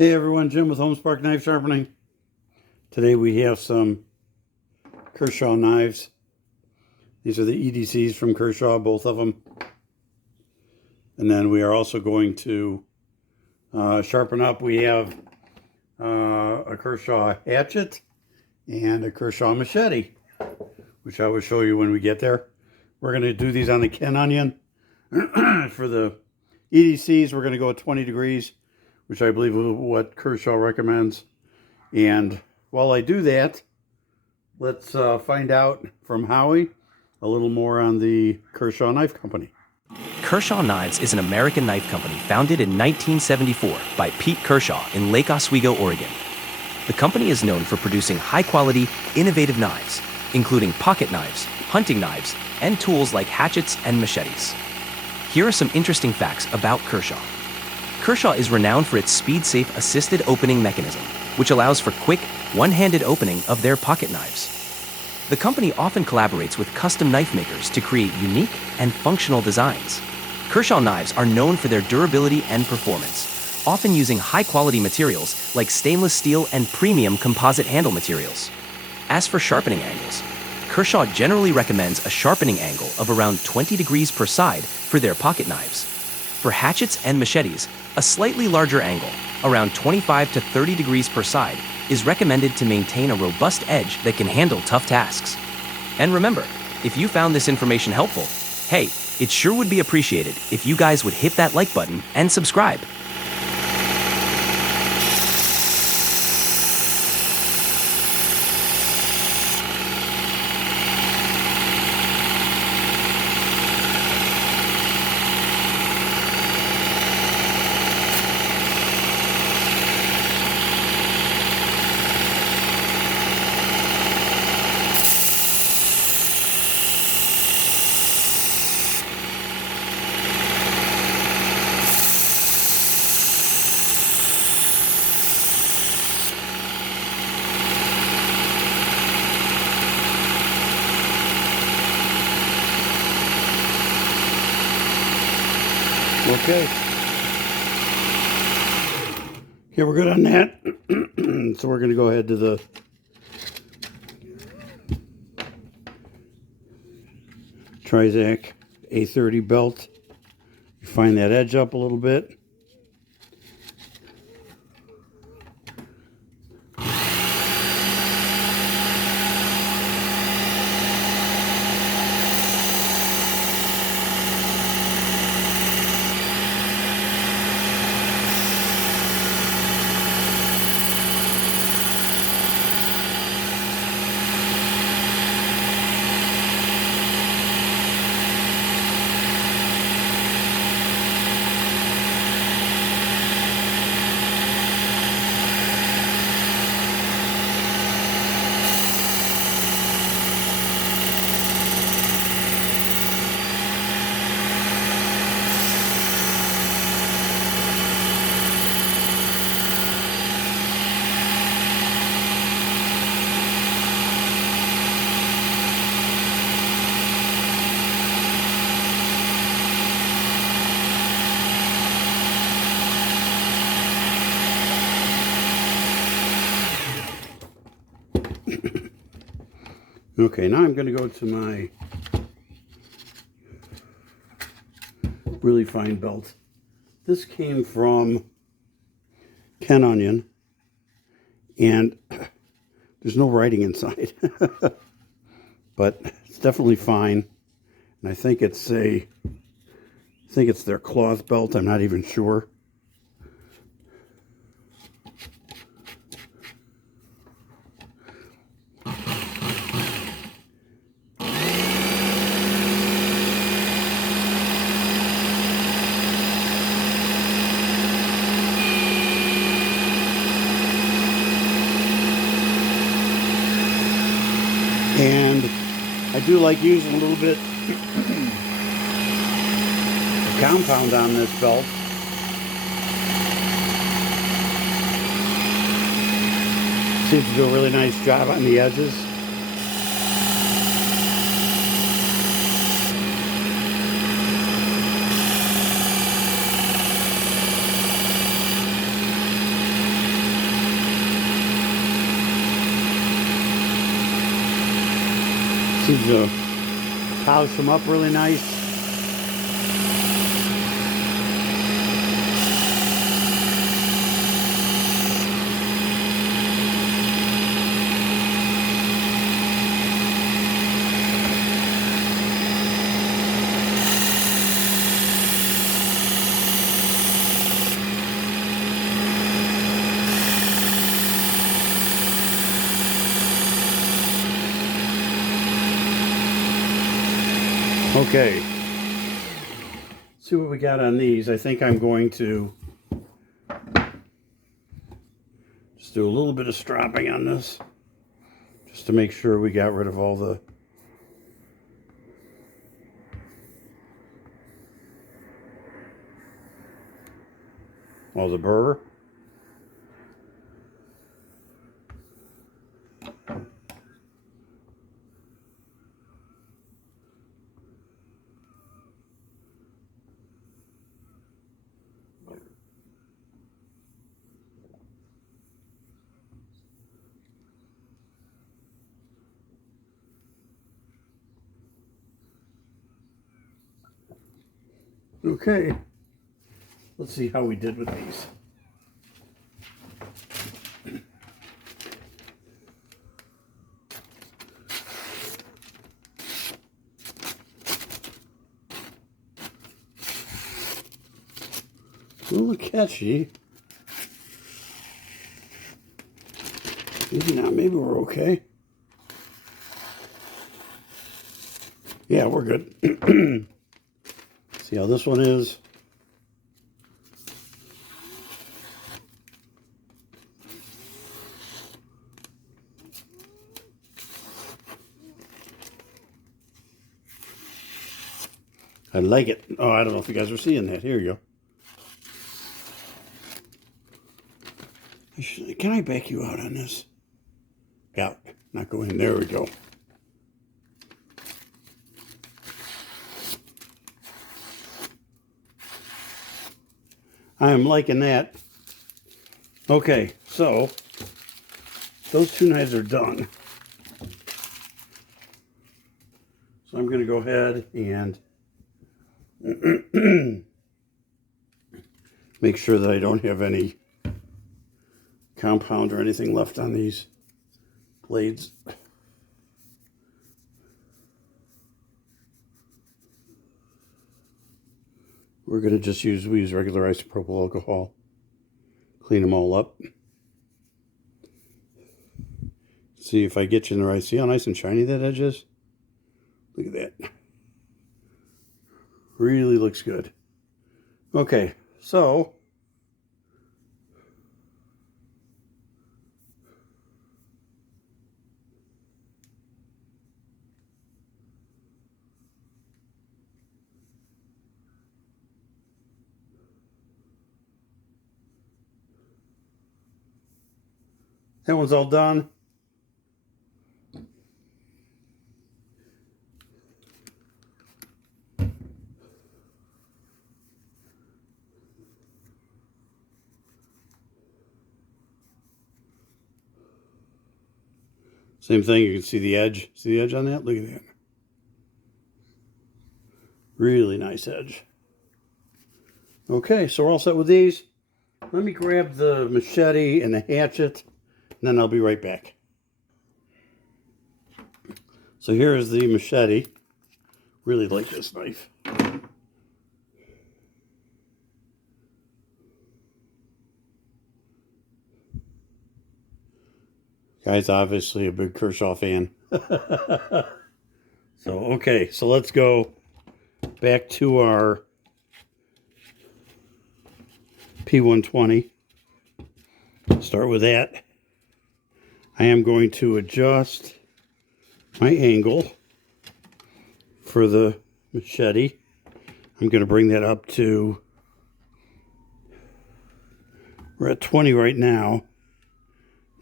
Hey everyone, Jim with Homespark Knife Sharpening. Today we have some Kershaw knives. These are the EDCs from Kershaw, both of them. And then we are also going to sharpen up. We have a Kershaw Hatchet and a Kershaw Machete, which I will show you when we get there. We're going to do these on the Ken Onion. For the EDCs, we're going to go at 20 degrees. Which I believe is what Kershaw recommends. And while I do that, let's find out from Howie a little more on the Kershaw Knife Company. Kershaw Knives is an American knife company founded in 1974 by Pete Kershaw in Lake Oswego, Oregon. The company is known for producing high-quality, innovative knives, including pocket knives, hunting knives, and tools like hatchets and machetes. Here are some interesting facts about Kershaw. Kershaw is renowned for its speed-safe assisted opening mechanism, which allows for quick, one-handed opening of their pocket knives. The company often collaborates with custom knife makers to create unique and functional designs. Kershaw knives are known for their durability and performance, often using high-quality materials like stainless steel and premium composite handle materials. As for sharpening angles, Kershaw generally recommends a sharpening angle of around 20 degrees per side for their pocket knives. For hatchets and machetes, a slightly larger angle, around 25 to 30 degrees per side, is recommended to maintain a robust edge that can handle tough tasks. And remember, if you found this information helpful, hey, it sure would be appreciated if you guys would hit that like button and subscribe. Okay, we're good on that. So we're going to go ahead to the Trizact A30 belt. You find that edge up a little bit. Okay, now I'm going to go to my really fine belt. This came from Ken Onion, and there's no writing inside, but it's definitely fine. And I think it's their cloth belt. I'm not even sure. And I do like using a little bit of compound on this belt. Seems to do a really nice job on the edges. Seems to polish them up really nice. Okay, see what we got on these. I think I'm going to just do a little bit of stropping on this, just to make sure we got rid of all the burr. Okay, let's see how we did with these. A little catchy. Maybe not, maybe we're okay. Yeah, we're good. See how this one is. I like it. Oh, I don't know if you guys are seeing that. Here you go. Can I back you out on this? Yeah, not going. There we go. I am liking that. Okay, so those two knives are done. So I'm going to go ahead and make sure that I don't have any compound or anything left on these blades. We're going to just use regular isopropyl alcohol. Clean them all up. See if I get you in the right. See how nice and shiny that edge is? Look at that. Really looks good. Okay, so that one's all done. Same thing, you can see the edge. See the edge on that? Look at that. Really nice edge. Okay, so we're all set with these. Let me grab the machete and the hatchet, and then I'll be right back. So here is the machete. Really like this knife. Guy's obviously a big Kershaw fan. So, okay, so let's go back to our P120. Start with that. I am going to adjust my angle for the machete. I'm going to bring that up to, we're at 20 right now.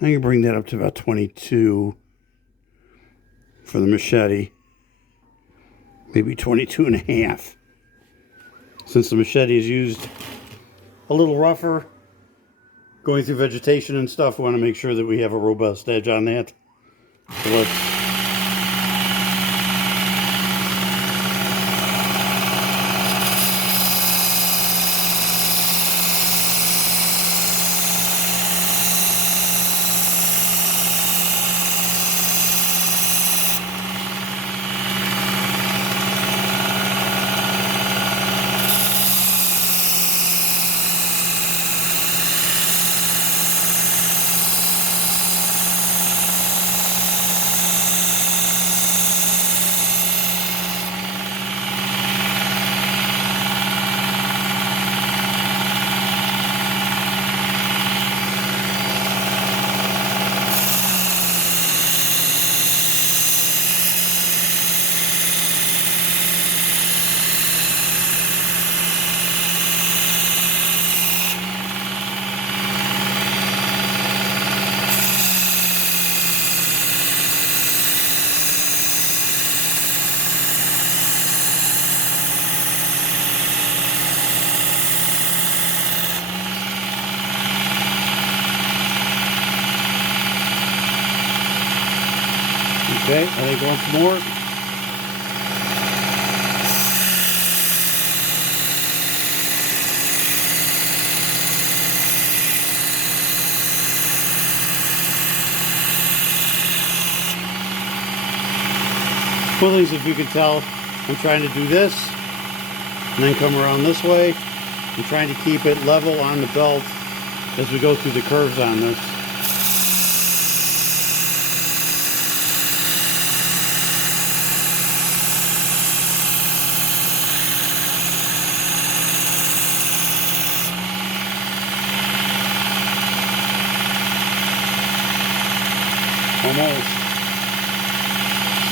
I can bring that up to about 22 for the machete. Maybe 22 and a half. Since the machete is used a little rougher, going through vegetation and stuff, we want to make sure that we have a robust edge on that. So let's Okay, I think once more. One of the things, if you can tell, I'm trying to do this and then come around this way. I'm trying to keep it level on the belt as we go through the curves on this. Almost.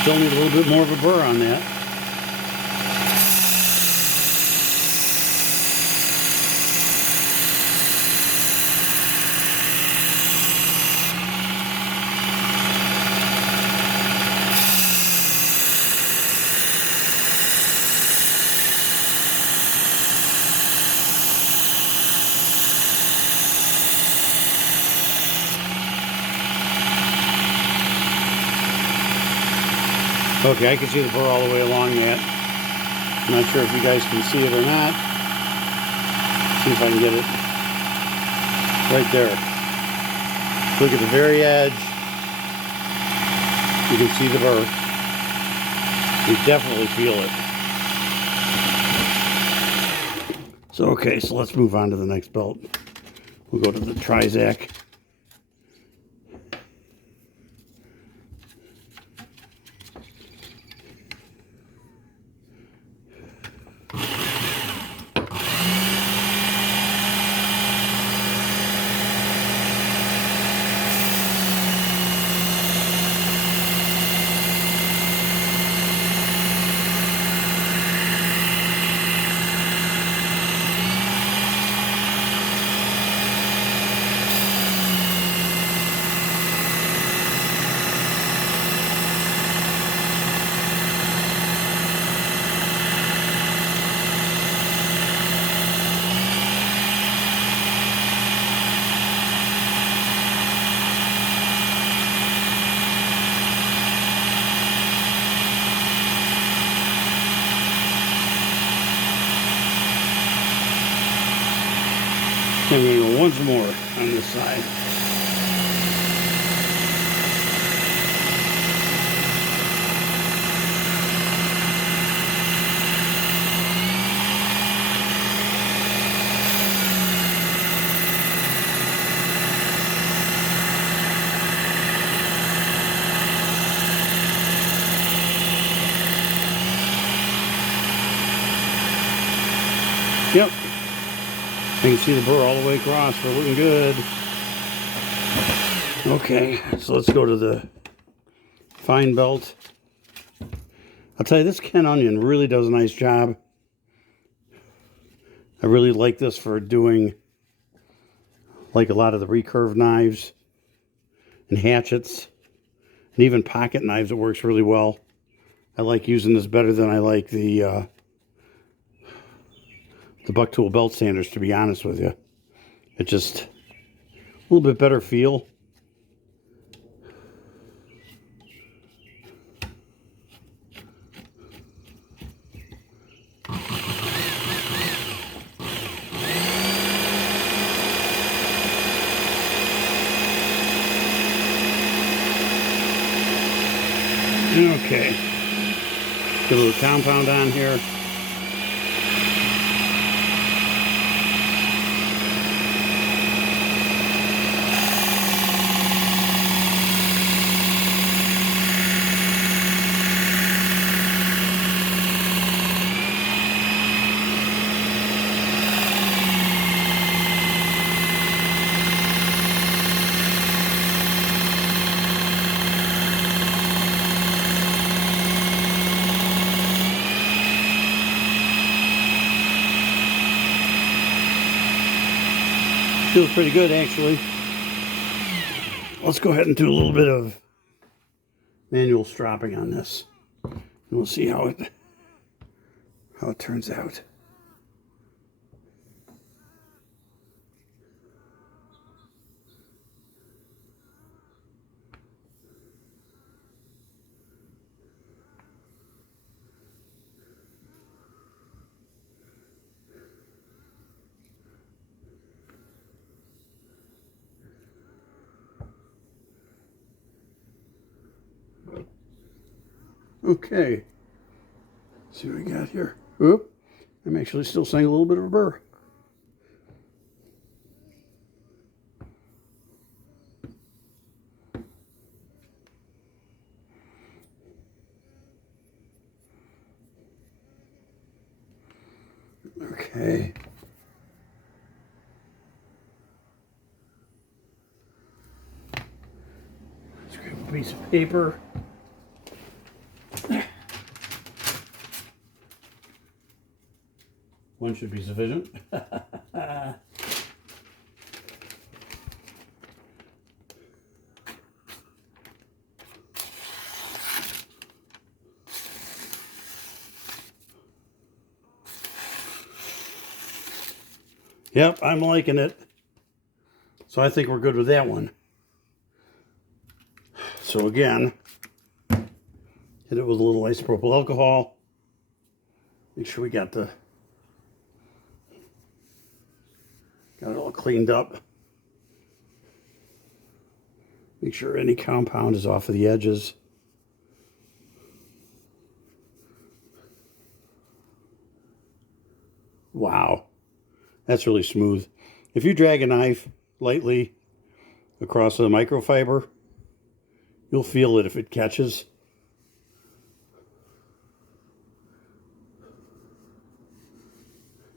Still need a little bit more of a burr on that. Okay, I can see the burr all the way along that. I'm not sure if you guys can see it or not. See if I can get it right there. Look at the very edge. You can see the burr. You definitely feel it. So, okay, so let's move on to the next belt. We'll go to the Trizact. And we're going to go once more on this side. Yep. You can see the burr all the way across. We're looking good. Okay, so let's go to the fine belt. I'll tell you, this Ken Onion really does a nice job. I really like this for doing like a lot of the recurve knives and hatchets and even pocket knives. It works really well. I like using this better than I like the buck tool belt sanders, to be honest with you. It's just a little bit better feel. Okay. Get a little compound on here. Feels pretty good, actually. Let's go ahead and do a little bit of manual stropping on this, and we'll see how it turns out. Okay. Let's see what we got here. Oop. I'm actually still saying a little bit of a burr. Okay. Let's grab a piece of paper. One should be sufficient. Yep, I'm liking it. So I think we're good with that one. So again, hit it with a little isopropyl alcohol. Make sure we got it all cleaned up. Make sure any compound is off of the edges. Wow. That's really smooth. If you drag a knife lightly across the microfiber, you'll feel it if it catches.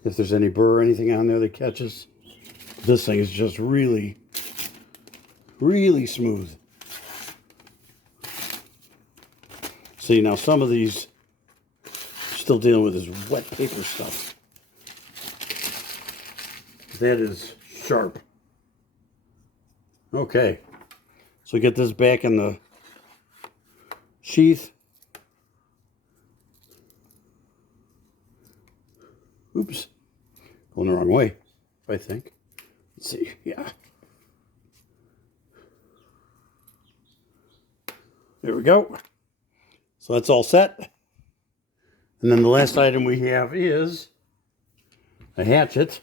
If there's any burr or anything on there that catches. This thing is just really, really smooth. See, now some of these still dealing with this wet paper stuff. That is sharp. Okay, so get this back in the sheath. Oops, going the wrong way, I think. Let's see, yeah. There we go. So that's all set. And then the last item we have is a hatchet.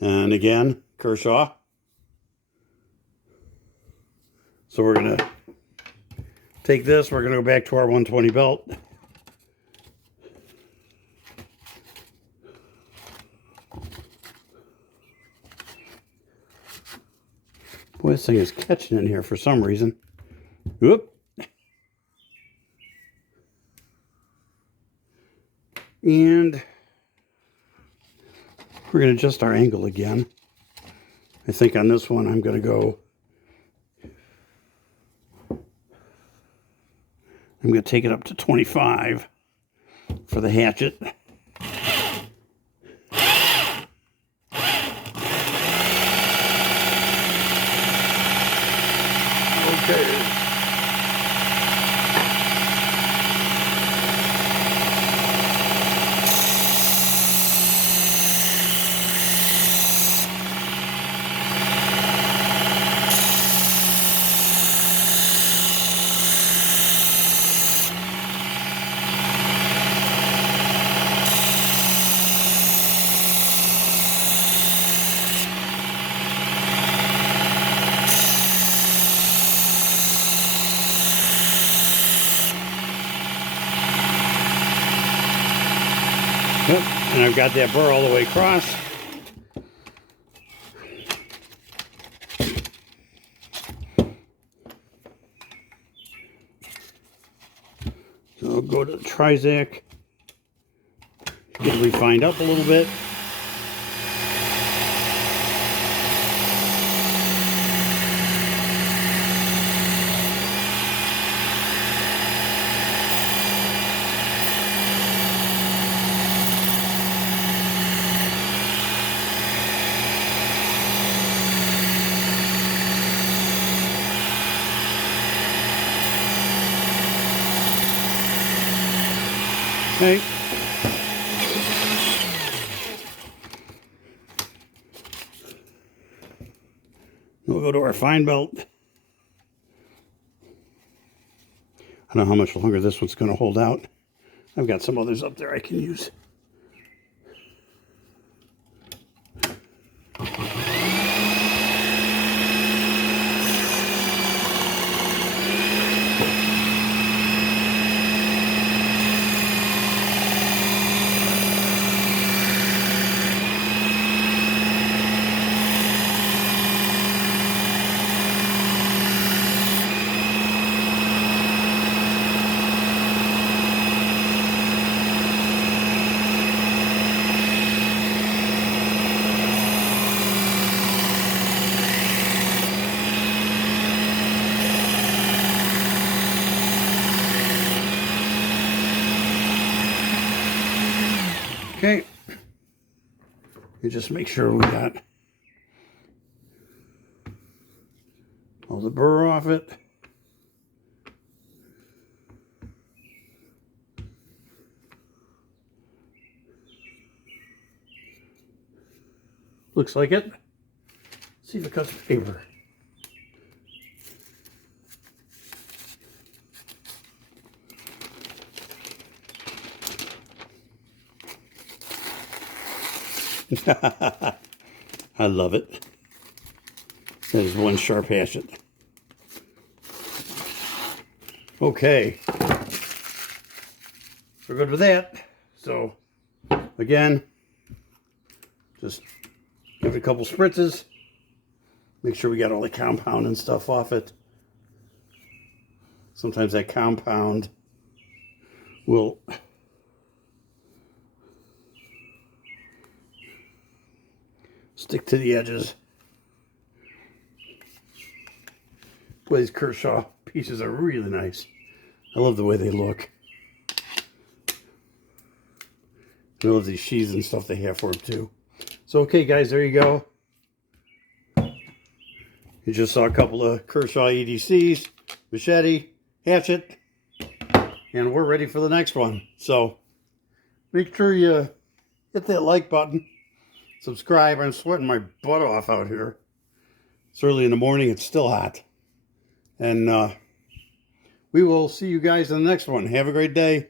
And again, Kershaw. So we're going to take this, we're going to go back to our 120 belt. Boy, this thing is catching in here for some reason. Whoop. And we're going to adjust our angle again. I think on this one I'm going to go, I'm going to take it up to 25 for the hatchet. Okay. Yep, and I've got that burr all the way across. So I'll go to the Trizact, get it refined up a little bit. Okay. We'll go to our fine belt. I don't know how much longer this one's going to hold out. I've got some others up there I can use. Okay. You just make sure we got all the burr off it. Looks like it. Let's see if it cuts paper. I love it. That is one sharp hatchet. Okay. We're good with that. So, again, just give it a couple spritzes. Make sure we got all the compound and stuff off it. Sometimes that compound will stick to the edges. Boy, these Kershaw pieces are really nice. I love the way they look. I love these sheaths and stuff they have for them too. So, okay guys, there you go. You just saw a couple of Kershaw EDCs, Machete, Hatchet, and we're ready for the next one. So, make sure you hit that like button, subscribe. I'm sweating my butt off out here. It's early in the morning, it's still hot. And we will see you guys in the next one. Have a great day.